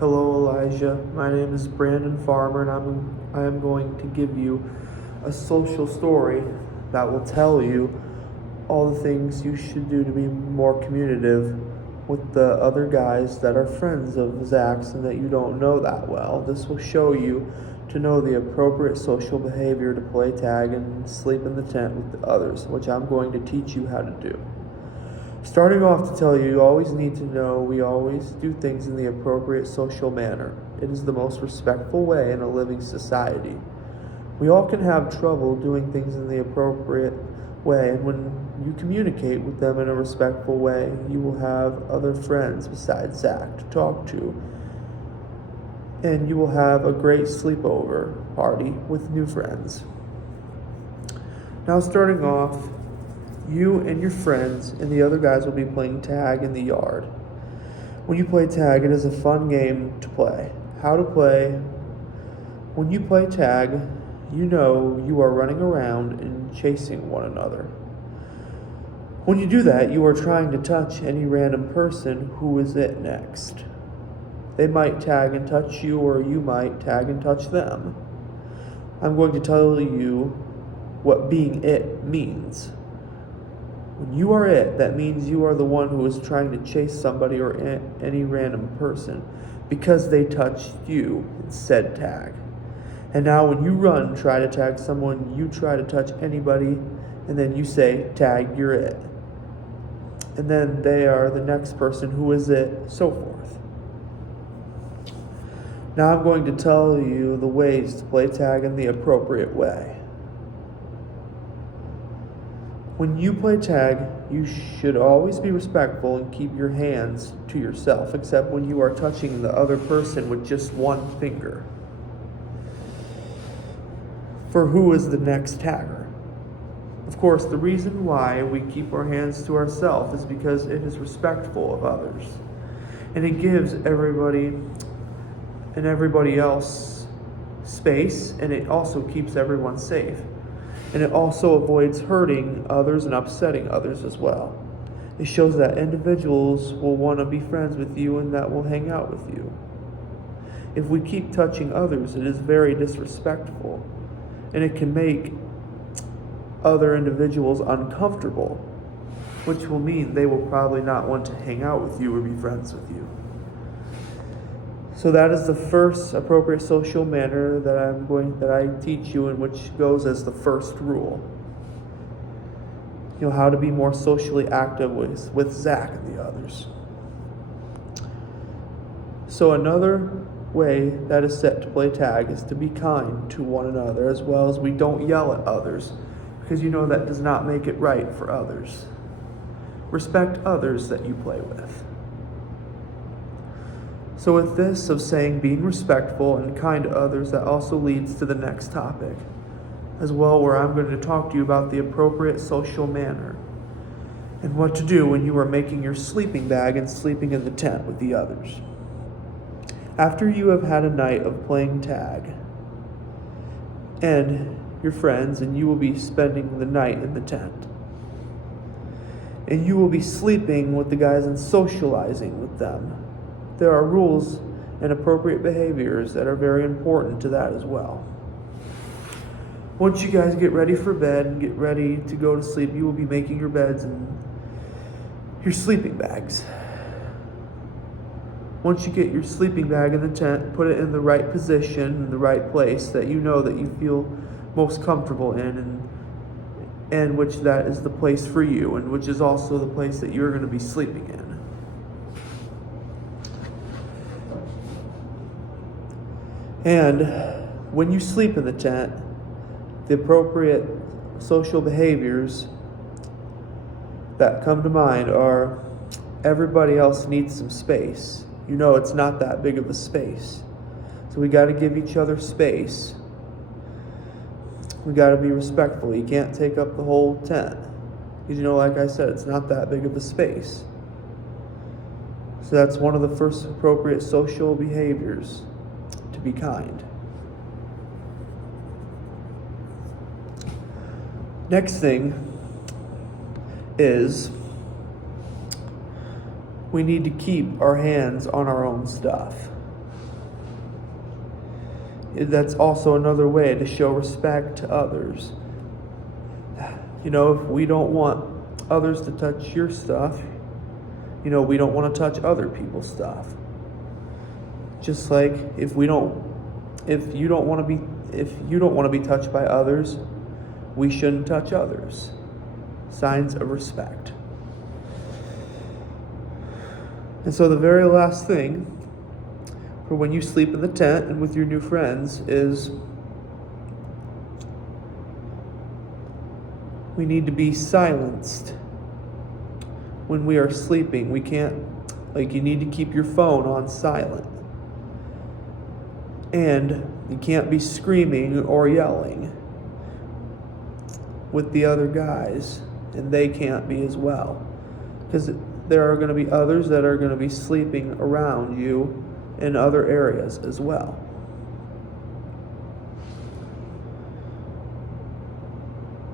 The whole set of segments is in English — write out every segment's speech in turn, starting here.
Hello, Elijah. My name is Brandon Farmer, and I am going to give you a social story that will tell you all the things you should do to be more communicative with the other guys that are friends of Zach's and that you don't know that well. This will show you to know the appropriate social behavior to play tag and sleep in the tent with the others, which I'm going to teach you how to do. Starting off to tell you, you always need to know we always do things in the appropriate social manner. It is the most respectful way in a living society. We all can have trouble doing things in the appropriate way, and when you communicate with them in a respectful way, you will have other friends besides Zach to talk to, and you will have a great sleepover party with new friends. Now, starting off, you and your friends and the other guys will be playing tag in the yard. When you play tag, it is a fun game to play. How to play? When you play tag, you know you are running around and chasing one another. When you do that, you are trying to touch any random person who is it next. They might tag and touch you, or you might tag and touch them. I'm going to tell you what being it means. When you are it, that means you are the one who is trying to chase somebody or any random person because they touched you and said tag. And now when you run, try to tag someone, you try to touch anybody, and then you say, tag, you're it. And then they are the next person who is it, so forth. Now I'm going to tell you the ways to play tag in the appropriate way. When you play tag, you should always be respectful and keep your hands to yourself, except when you are touching the other person with just one finger. For who is the next tagger? Of course, the reason why we keep our hands to ourselves is because it is respectful of others. And it gives everybody and everybody else space, and it also keeps everyone safe. And it also avoids hurting others and upsetting others as well. It shows that individuals will want to be friends with you and that will hang out with you. If we keep touching others, it is very disrespectful, and it can make other individuals uncomfortable, which will mean they will probably not want to hang out with you or be friends with you. So that is the first appropriate social manner that I teach you, and which goes as the first rule. You know how to be more socially active with Zach and the others. So another way that is set to play tag is to be kind to one another, as well as we don't yell at others, because you know that does not make it right for others. Respect others that you play with. So with this of saying being respectful and kind to others, that also leads to the next topic as well, where I'm going to talk to you about the appropriate social manner and what to do when you are making your sleeping bag and sleeping in the tent with the others. After you have had a night of playing tag and your friends, and you will be spending the night in the tent, and you will be sleeping with the guys and socializing with them, there are rules and appropriate behaviors that are very important to that as well. Once you guys get ready for bed and get ready to go to sleep, you will be making your beds and your sleeping bags. Once you get your sleeping bag in the tent, put it in the right position, in the right place that you know that you feel most comfortable in, and which that is the place for you, and which is also the place that you're going to be sleeping in. And when you sleep in the tent, the appropriate social behaviors that come to mind are everybody else needs some space. You know it's not that big of a space. So we got to give each other space. We got to be respectful. You can't take up the whole tent. Because you know, like I said, it's not that big of a space. So that's one of the first appropriate social behaviors. To be kind. Next thing is we need to keep our hands on our own stuff. That's also another way to show respect to others. If we don't want others to touch your stuff, we don't want to touch other people's stuff. Just like if you don't want to be touched by others, we shouldn't touch others. Signs of respect. And so the very last thing for when you sleep in the tent and with your new friends is we need to be silenced when we are sleeping. We can't, you need to keep your phone on silent. And you can't be screaming or yelling with the other guys, and they can't be as well. Because there are going to be others that are going to be sleeping around you in other areas as well.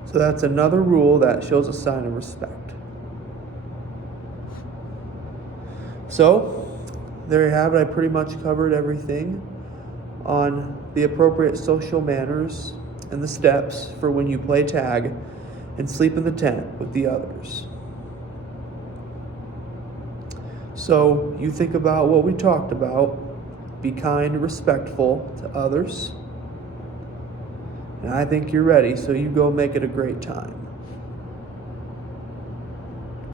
So that's another rule that shows a sign of respect. So, there you have it. I pretty much covered everything on the appropriate social manners and the steps for when you play tag and sleep in the tent with the others. So, you think about what we talked about. Be kind and respectful to others. And I think you're ready, so you go make it a great time.